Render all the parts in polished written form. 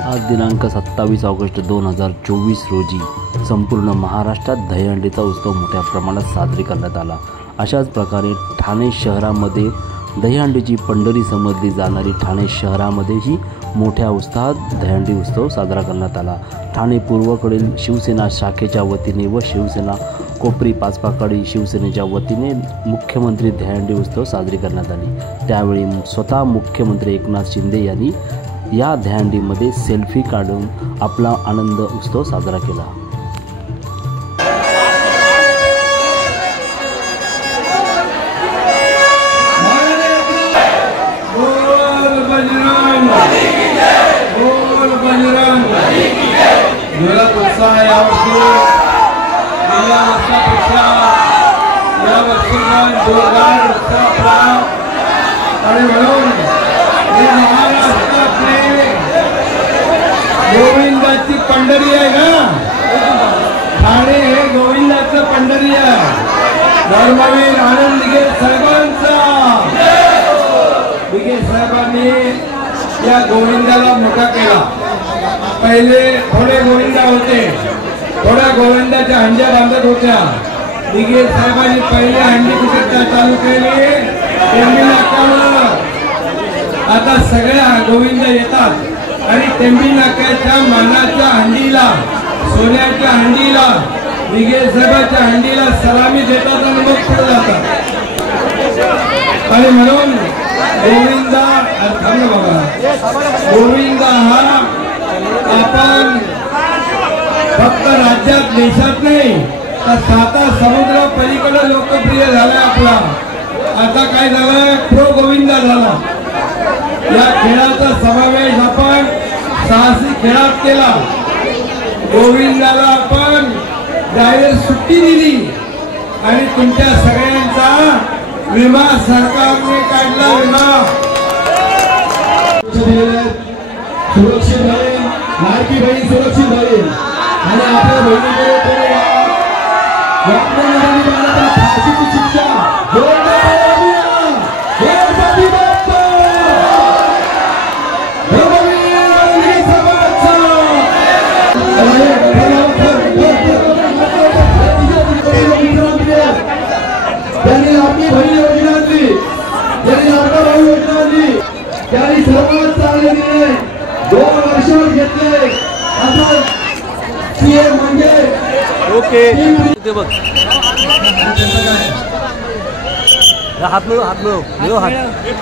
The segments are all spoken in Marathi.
आज दिनांक 27 ऑगस्ट 2024 रोजी संपूर्ण महाराष्ट्रात दहीहंडीचा उत्सव मोठ्या प्रमाणात साजरी करण्यात आला। अशाच प्रकारे ठाणे शहरामध्ये दहीहंडीची पंढरी समजली जाणारी ठाणे शहरामध्येही मोठ्या उत्साहात दहीहंडी उत्सव साजरा करण्यात आला। ठाणे पूर्वकडील शिवसेना शाखेच्या वतीने व शिवसेना कोपरी पाचपाकडी शिवसेनेच्या वतीने मुख्यमंत्री दहीहंडी उत्सव साजरी करण्यात आली। त्यावेळी स्वतः मुख्यमंत्री एकनाथ शिंदे यांनी या दहीहंडीमध्ये सेल्फी काढून आपला आनंद उत्सव साजरा केला। गोविंदाची पंढरी आहे ना, ठाणे हे गोविंदाचं पंढरी आहे। धर्मवीर आनंद दिघे साहेबांचा, दिघे साहेबांनी या गोविंदाला मोठा केला। पहिले थोडे गोविंदा होते, थोड्या गोविंदाच्या हंड्या बांधत होत्या। दिघे साहेबांनी पहिले हंडी कुठे चालू केली, टेंबी नाक्यावर। आता सगळ्या गोविंद येतात आणि टेंबी नाक्याच्या मानाच्या हंडीला, सोन्याच्या हंडीला, दिघे साहेबाच्या हंडीला सलामी देतात आणि मग पुढे जातात। आणि म्हणून गोविंदा गोविंदा हा आपण फक्त राज्यात देशात नाही तर 7 समुद्र पलीकडे लोकप्रिय झाला आपला। आता काय झालं, प्रो गोविंदा झाला। या खेळाचा समावेश आपण साहसी खेळात केला। गोविंदाला आपण जाहीर सुट्टी दिली आणि तुमच्या सगळ्यांचा विमा सरकारने काढला। विमा सुरक्षित राहील, लाडकी बहीण सुरक्षित राहील आणि आपल्या बहिणीकडे फाशीची शिक्षा त्यांनी आपली बहीण योजना आणली, त्यांनी आपला भाऊ योजना आणली, त्यांनी सर्वात चांगले निर्णय 2 वर्षात घेतले। आता सीएम म्हणजे ओके ते बघ हात मिळव, हात मिळव, मिळव हात,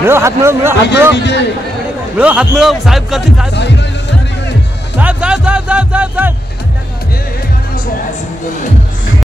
मिळव हात, मिळव, मिळव हात, मिळव, मिळव हात, मिळव। साहेब करतील, साहेब साहेब साहेब साहेब साहेब साहेब।